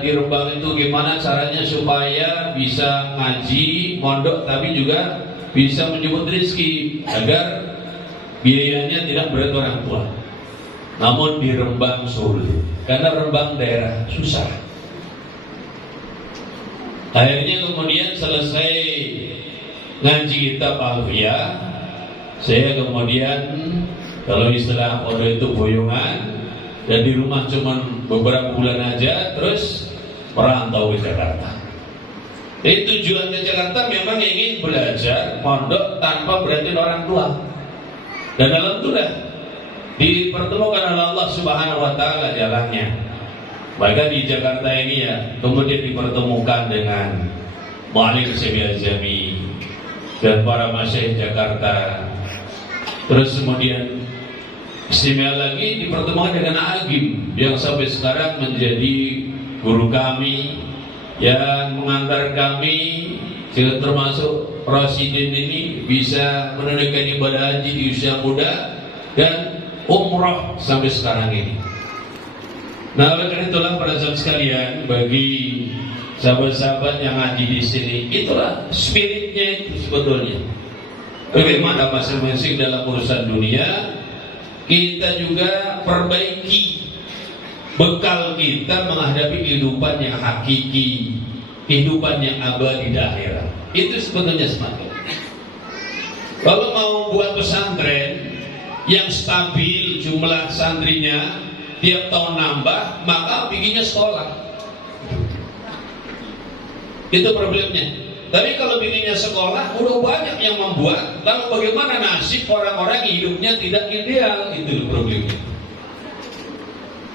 Di Rembang itu gimana caranya supaya bisa ngaji, mondok, tapi juga bisa menyebut rezeki agar biayanya tidak berat orang tua. Namun di Rembang sulit, karena Rembang daerah susah. Akhirnya kemudian selesai ngaji kitab Alfiyah, saya kemudian kalau istilah orang itu boyongan, dan di rumah cuman beberapa bulan aja, terus merantau ke Jakarta. Jadi tujuan ke Jakarta memang ingin belajar mondok tanpa berarti orang tua. Dan alhamdulillah dipertemukan oleh Allah Subhanahu wa taala jalannya. Maka di Jakarta ini ya kemudian dipertemukan dengan Mu'allim Syekh Al-Jami dan para masyayikh Jakarta. Terus kemudian istimewa lagi dipertemukan dengan Agim yang sampai sekarang menjadi guru kami yang mengantar kami, juga termasuk Rasidin ini bisa menunaikan ibadah haji di usia muda dan umrah sampai sekarang ini. Nah, oleh karena itulah pada saat sekalian, bagi sahabat-sahabat yang ngaji di sini, itulah spiritnya itu sebetulnya. Bagaimana masing-masing dalam urusan dunia, kita juga perbaiki bekal kita menghadapi kehidupan yang hakiki, kehidupan yang abadi di akhirat. Itu sebetulnya semakin. Kalau mau buat pesantren yang stabil jumlah santrinya tiap tahun nambah, maka bikinnya sekolah. Itu problemnya. Tapi kalau bikinnya sekolah, udah banyak yang membuat. Lalu bagaimana nasib orang-orang yang hidupnya tidak ideal? Itu problemnya.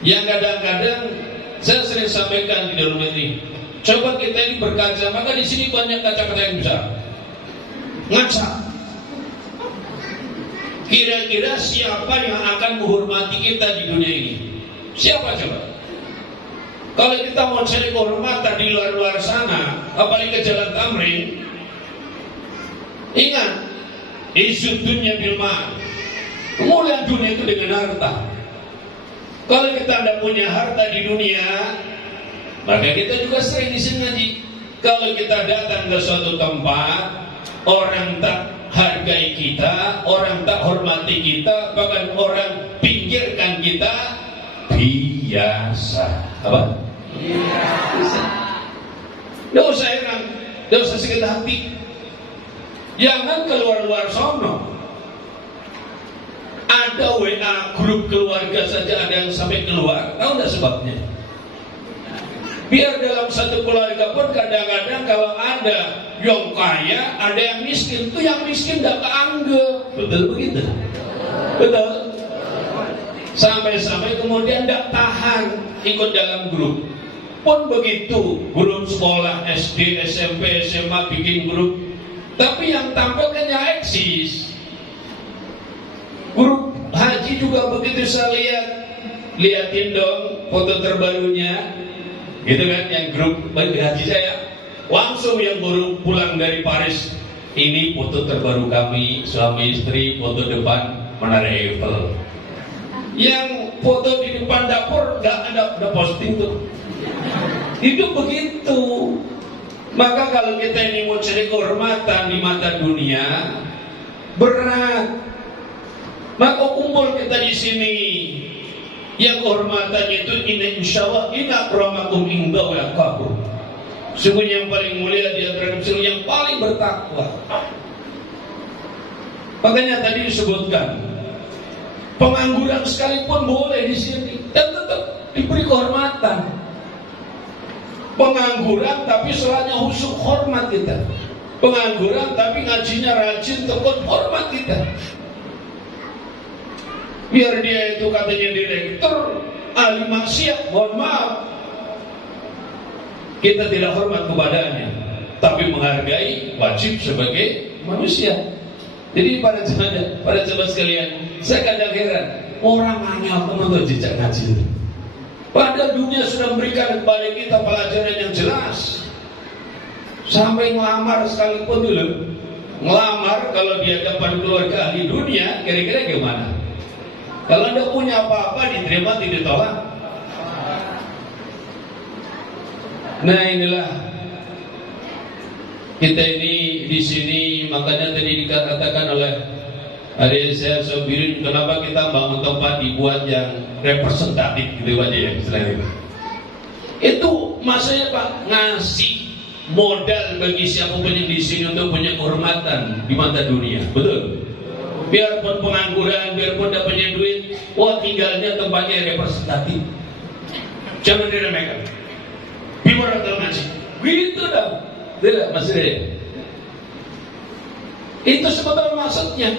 Yang kadang-kadang saya sering sampaikan di dalam ini, coba kita ini berkaca, maka di sini banyak kaca-kaca yang besar. Ngaca. Kira-kira siapa yang akan menghormati kita di dunia ini? Siapa coba? Kalau kita mau cari kehormatan di luar-luar sana, apalagi ke Jalan Tamrin, ingat, isu dunia bilma, kemuliaan dunia itu dengan harta. Kalau kita tidak punya harta di dunia, maka kita juga sering di sini ngaji. Kalau kita datang ke suatu tempat, orang tak hargai kita, orang tak hormati kita, bahkan orang pinggirkan kita, biasa. Apa? Biasa. Tidak usah heran, tidak usah sakit hati. Jangan keluar-luar sono. Ada WA grup keluarga saja ada yang sampai keluar. Tahu tidak sebabnya? Biar dalam satu keluarga pun kadang-kadang kalau ada yang kaya, ada yang miskin, itu yang miskin tidak keanggap. Betul begitu? Betul. Sampai-sampai kemudian tidak tahan ikut dalam grup. Pun begitu, grup sekolah SD, SMP, SMA bikin grup, tapi yang tampilnya eksis. Grup haji juga begitu, saya liatin dong foto terbarunya, gitu kan, yang grup haji saya. Langsung yang baru pulang dari Paris, ini foto terbaru kami, suami istri, foto depan Menara Eiffel. Yang foto di depan dapur nggak ada posting tuh. Hidup begitu. Maka kalau kita ini mau cari kehormatan di mata dunia, berat. Maka kumpul kita di sini. Yang kehormatannya itu insyaallah inna akramakum indallahi atqakum. Sungguh yang paling mulia di antara kalian yang paling bertakwa. Makanya tadi disebutkan pengangguran sekalipun boleh di sini dan tetap diberi kehormatan. Pengangguran tapi sholatnya khusyuk, hormat kita. Pengangguran tapi ngajinya rajin, tekun, hormat kita. Biar dia itu katanya direktur, ahli maksiat, mohon maaf, kita tidak hormat kepadanya, tapi menghargai wajib sebagai manusia. Jadi para jemaah sekalian, saya kadang heran orang hanya menuntut jejak ngaji. Padahal dunia sudah memberikan kepada kita pelajaran yang jelas. Sampai ngelamar sekalipun dulu, ngelamar kalau dia dapat keluarga ahli dunia, kira-kira gimana? Kalau anda punya apa-apa diterima, tidak ditolak. Nah inilah kita ini di sini, makanya tadi dikatakan oleh adik saya Sobirin, kenapa kita bangun tempat dibuat yang representatif gitu aja ya istilahnya. Itu maksudnya Pak, ngasih modal bagi siapapun yang di sini untuk punya kehormatan di mata dunia, betul? Biarpun pengangguran, biarpun tidak punya duit, wah tinggalnya tempatnya representatif. Jangan diremehkan. Gimana tahu ngaji? Gitu dah. Tidak maksudnya. Itu sebetulnya maksudnya.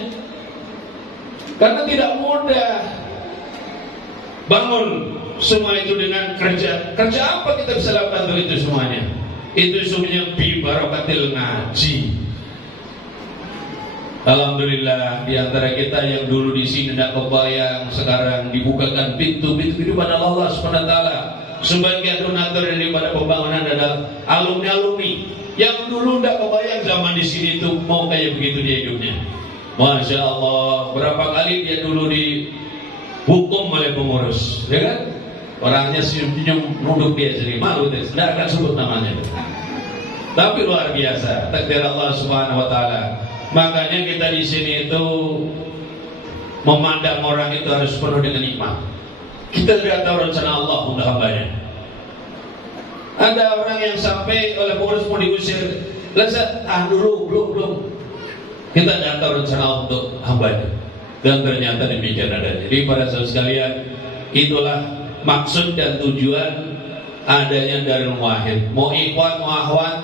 Karena tidak mudah bangun semua itu dengan kerja. Kerja apa kita bisa lakukan untuk itu semuanya? Itu semuanya bi barakatil ngaji. Alhamdulillah, di antara kita yang dulu di sini tidak kebayang, sekarang dibukakan pintu-pintu kehidupan Allah Subhanahu wa taala. Sebagian donatur daripada pembangunan adalah alumni-alumni yang dulu tidak kebayang zaman di sini itu mau kayak begitu dia hidupnya. Masya Allah, berapa kali dia dulu dihukum oleh pengurus, ya kan? Orangnya senyum-senyum nunduk dia jadi malu, tidak akan sebut namanya. Tapi luar biasa, takdir Allah Subhanahu wa taala. Makanya kita di sini itu memandang orang itu harus penuh dengan nikmat. Kita tidak tahu rencana Allah untuk hambanya. Ada orang yang sampai oleh pengurus mau diusir, belum. Kita tidak tahu rencana Allah untuk hambanya. Dan ternyata demikian adanya. Jadi para saudara sekalian, itulah maksud dan tujuan adanya Darul Wahid. Mau ikhwan, mau akhwat,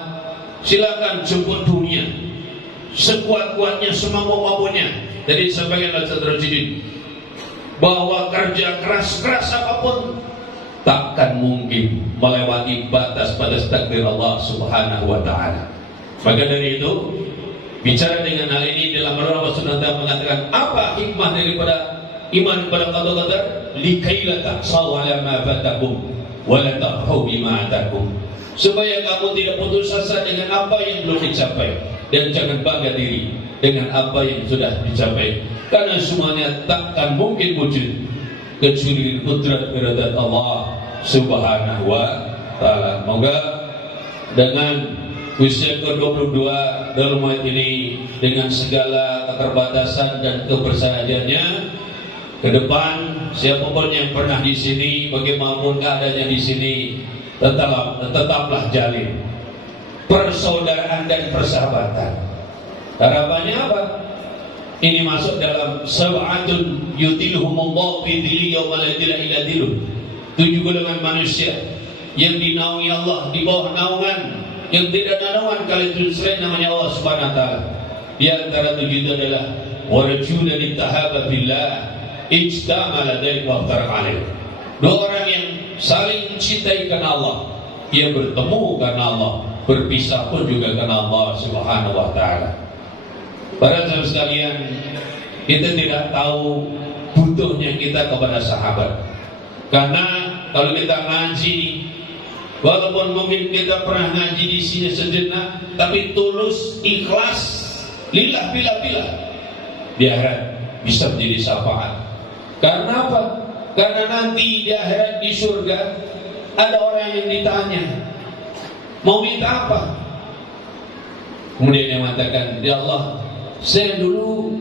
silakan jemput dunia sekuat-kuatnya, semampu-mampunya. Jadi sebagian saudara jidin bahwa kerja keras apapun takkan mungkin melewati batas-batas takdir Allah Subhanahu wa taala. Maka dari itu, bicara dengan hal ini dalam Allah Subhanahu wa taala mengatakan apa hikmah daripada iman pada qada, likaila ta'saw ala ma fatakum wa la tafrahu bima atakum, supaya kamu tidak putus asa dengan apa yang belum dicapai dan jangan bangga diri dengan apa yang sudah dicapai, karena semuanya takkan mungkin wujud kecuali kudrat iradat Allah Subhanahu wa taala. Moga dengan usia ke-22 dalam ayat ini, dengan segala keterbatasan dan kebersahajaannya, ke depan siapapun yang pernah di sini, bagaimanapun keadaannya di sini, tetaplah jalin persaudaraan dan persahabatan. Harapannya apa? Ini masuk dalam sab'atun yutiluhumullah fi dhilli yawma la dhilla illa dhilluh. 7 golongan manusia yang dinaungi Allah di bawah naungan yang tidak ada naungan kali itu selain namanya Allah Subhanahu wa taala. Di antara 7 itu adalah warajulun ittahaba billah ijtamala dzalik wa tarqalih. 2 orang yang saling mencintai karena Allah, dia bertemu karena Allah, berpisah pun juga karena Allah Subhanahu wa taala. Para saudara sekalian, kita tidak tahu butuhnya kita kepada sahabat. Karena kalau kita ngaji, walaupun mungkin kita pernah ngaji di sini sejenak, tapi tulus, ikhlas, lillah billah, di akhirat bisa menjadi syafaat. Karena apa? Karena nanti di akhirat di surga ada orang yang ditanya, mau minta apa? Kemudian dia mengatakan, ya Allah, saya dulu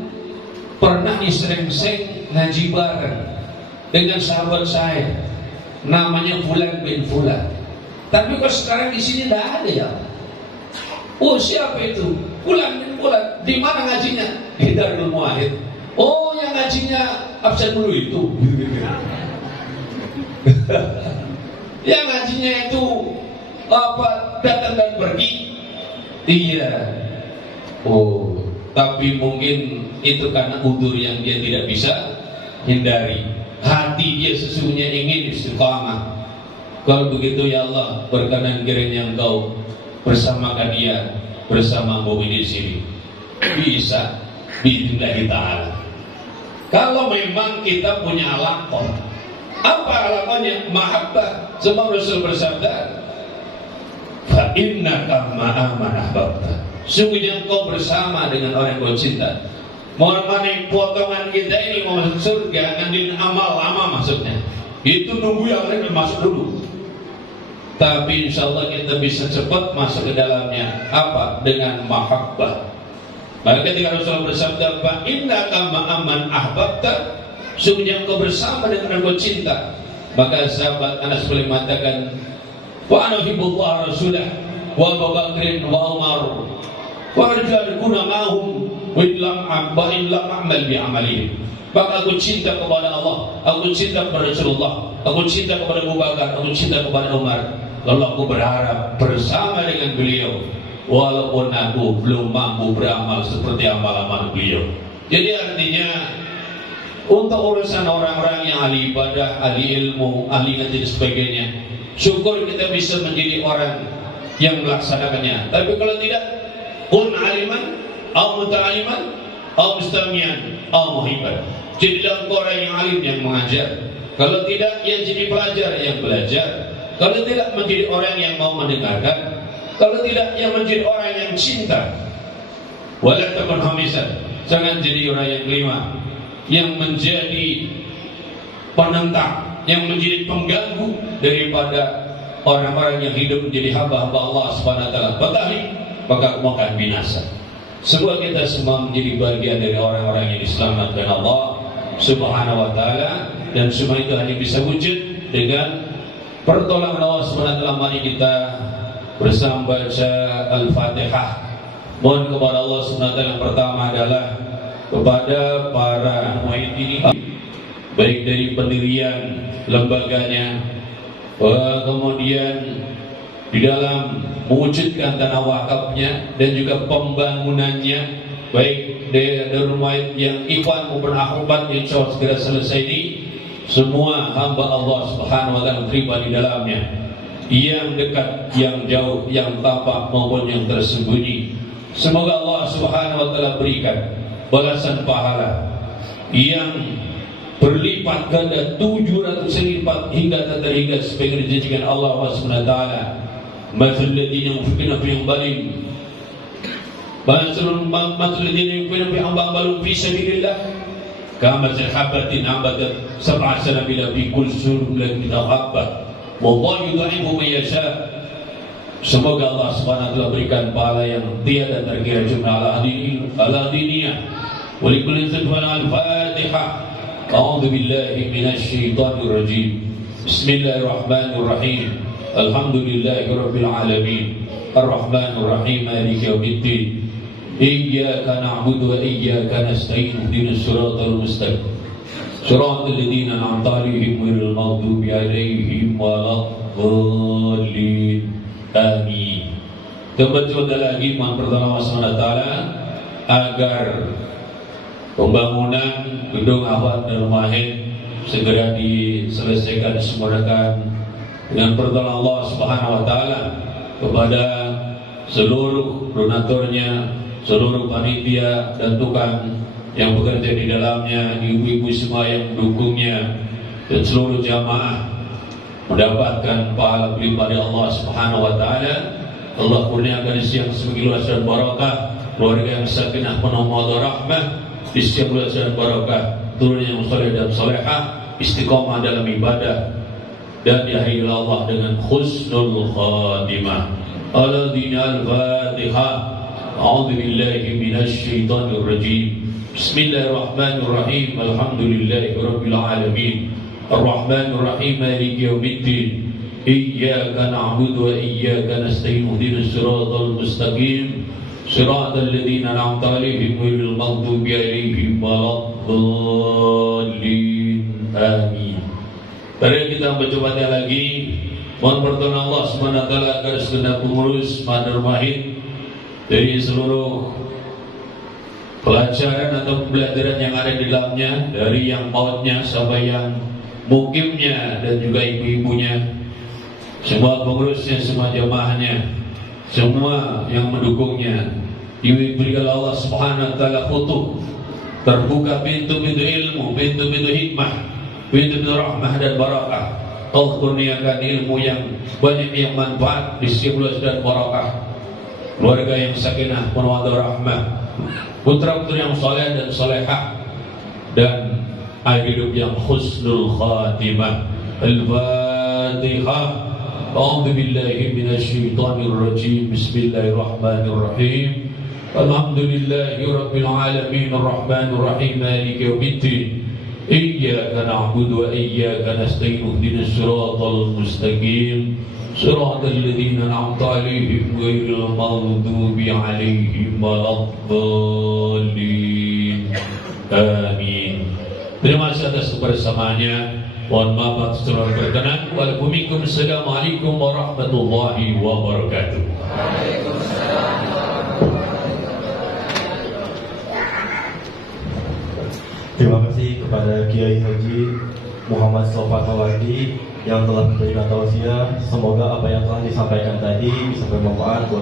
pernah diserengseng ngaji bareng dengan sahabat saya, namanya Fulan bin Fulan. Tapi kok sekarang di sini tidak ada ya? Oh, siapa itu? Fulan bin Fulan. Di mana ngajinya? Di Darul Wahid. Oh, yang ngajinya absen dulu itu. Yang ngajinya itu apa, datang dan pergi? Iya. Oh, tapi mungkin itu karena udzur yang dia tidak bisa hindari. Hati dia sesungguhnya ingin istiqamah. Kalau begitu ya Allah, berkenan kiranya Engkau bersamakan dia bersama Bobi di sini. Bisa biidznillahi ta'ala. Kalau memang kita punya alaqah. Apa alaqahnya? Mahabbah. Sebab Rasul bersabda, fa innaka ma'a man ahbabta. Sungguhnya engkau bersama dengan orang yang kau cinta. Mohon maaf, potongan kita ini mau masuk surga, ngambil amal lama masuknya. Itu nunggu yang lain masuk dulu. tapi insya Allah kita bisa cepat masuk ke dalamnya. Apa? Dengan mahabbah. Maka ketika Rasulullah bersabda, "Fa innaka ma'aman ahbabta," sungguhnya engkau bersama dengan engkau cinta. Maka sahabat Anas boleh mengatakan, "Wa ana hibbullah rasulah wa Abu Bakrin wa Umar wa arju an akuna ma'hum wa in lam a'mal bi amalihim." Maka aku cinta kepada Allah, aku cinta kepada Rasulullah, aku cinta kepada Abu Bakar, aku cinta kepada Umar. Lalu aku berharap bersama dengan beliau, walaupun aku belum mampu beramal seperti amal-amal beliau. Jadi artinya untuk urusan orang-orang yang ahli ibadah, ahli ilmu, ahli ngaji dan sebagainya, syukur kita bisa menjadi orang yang melaksanakannya. Tapi kalau tidak, kun aliman, au muta'aliman, au mustamian, au muhibban. Jadilah engkau orang yang alim yang mengajar. Kalau tidak, ya jadi pelajar yang belajar. Kalau tidak, menjadi orang yang mau mendengarkan. Kalau tidak, ya menjadi orang yang cinta. Wala takun hamisan. Jangan jadi orang yang kelima, yang menjadi penentang, yang menjadi pengganggu daripada orang-orang yang hidup menjadi hamba-hamba Allah Subhanahu wa taala. Batahim, maka kamu akan binasa. Semoga kita semua menjadi bagian dari orang-orang yang diselamatkan Allah Subhanahu wa taala, dan semua itu hanya bisa wujud dengan pertolongan Allah Subhanahu wa taala. Mari kita bersama baca Al-Fatihah. Mohon kepada Allah Subhanahu wa taala, yang pertama adalah kepada para mu'ayyidin, baik dari pendirian lembaganya, kemudian di dalam mewujudkan tanah wakafnya dan juga pembangunannya, baik dari rumah yang ikhwan maupun akhwat yang insya Allah segera selesai ini, semua hamba Allah Subhanahu wa taala terima di dalamnya, yang dekat, yang jauh, yang tampak maupun yang tersembunyi. Semoga Allah Subhanahu wa taala berikan balasan pahala yang berlipat ganda 700 lipat hingga tak terhingga sebagai dijanjikan Allah Subhanahu wa taala. Mathal ladina yunfiquna fi amwalihim mathal ladina yunfiquna fi amwalihim fi sabilillah kamathali habatin ambatat sab'a sanabila fi kulli sunbulatin habbah wallahu yudhi'u man yasha. Semoga Allah Subhanahu wa taala berikan pahala yang tiada terkira jumlah ala diniyah. Walikulli sadfana al-Fatihah. A'udzu billahi minasy syaithanir rajim. Bismillahirrahmanirrahim. Alhamdulillahi rabbil alamin. Ar-Rahmanir Rahim. Maliki yaumiddin. Iyyaka na'budu wa iyyaka nasta'in. Ihdinas siratal mustaqim. Shiratal ladzina an'amta 'alaihim ghairil maghdubi 'alaihim waladdallin. Amin. Kebetulan lagi mohon pertolongan Allah SWT agar pembangunan gedung Ahwat dan Wahid segera diselesaikan, disempurnakan dengan pertolongan Allah Subhanahu wa taala, kepada seluruh donaturnya, seluruh panitia dan tukang yang bekerja di dalamnya, ibu-ibu semua yang mendukungnya, dan seluruh jamaah mendapatkan pahala berlimpah dari Allah Subhanahu wa taala. Allah kurniakan isi yang semakin luas dan barakah, keluarga yang sakinah penuh mawaddah rahmah, isi yang luas dan barakah, turun yang saleh dan salehah, istiqomah dalam ibadah, dan diakhiri Allah dengan husnul khatimah. Al-Fatihah. A'udzu billahi minasy syaithanir rajim. Bismillahirrahmanirrahim. Alhamdulillahi rabbil alamin. Ar-Rahmanir Rahim. Maliki yaumiddin. Iyyaka na'budu wa iyyaka nasta'in. Ihdinas siratal mustaqim. Siratal ladzina an'amta 'alaihim ghairil maghdubi 'alaihim waladdallin. Amin. Mari kita mencoba lagi. Mohon pertolongan Allah Subhanahu wa taala agar segenap pengurus Madrasah Wahid dari seluruh pelajaran atau pembelajaran yang ada di dalamnya, dari yang pautnya sampai yang mukimnya dan juga ibu-ibunya, semua pengurusnya, semua jamaahnya, semua yang mendukungnya, diberikan Allah Subhanahu wa taala futuh, terbuka pintu-pintu ilmu, pintu-pintu hikmah, pintu-pintu rahmah dan barakah. Allah kurniakan ilmu yang banyak, yang manfaat, disiplin dan barakah, keluarga yang sakinah penuh rahmah, putra-putri yang saleh dan salehah, dan akhir hidup yang husnul khatimah. Al-Fatihah. A'udzu billahi minasyaitonir rajim. Bismillahirrahmanirrahim. Alhamdulillahi rabbil alamin arrahmanir rahim maliki yaumiddin. Iyyaka na'budu wa iyyaka nasta'in ihdinas siratal mustaqim. Siratal ladzina an'amta 'alaihim ghairil maghdubi 'alaihim waladdallin. Amin. Terima kasih atas kebersamaannya. Mohon maaf atas terlalu berkenan. Waalaikumsalam warahmatullahi wabarakatuh. Terima kasih kepada Kiai Haji Muhammad Sofan Hawardi yang telah memberikan tausiah. Semoga apa yang telah disampaikan tadi bisa bermanfaat buat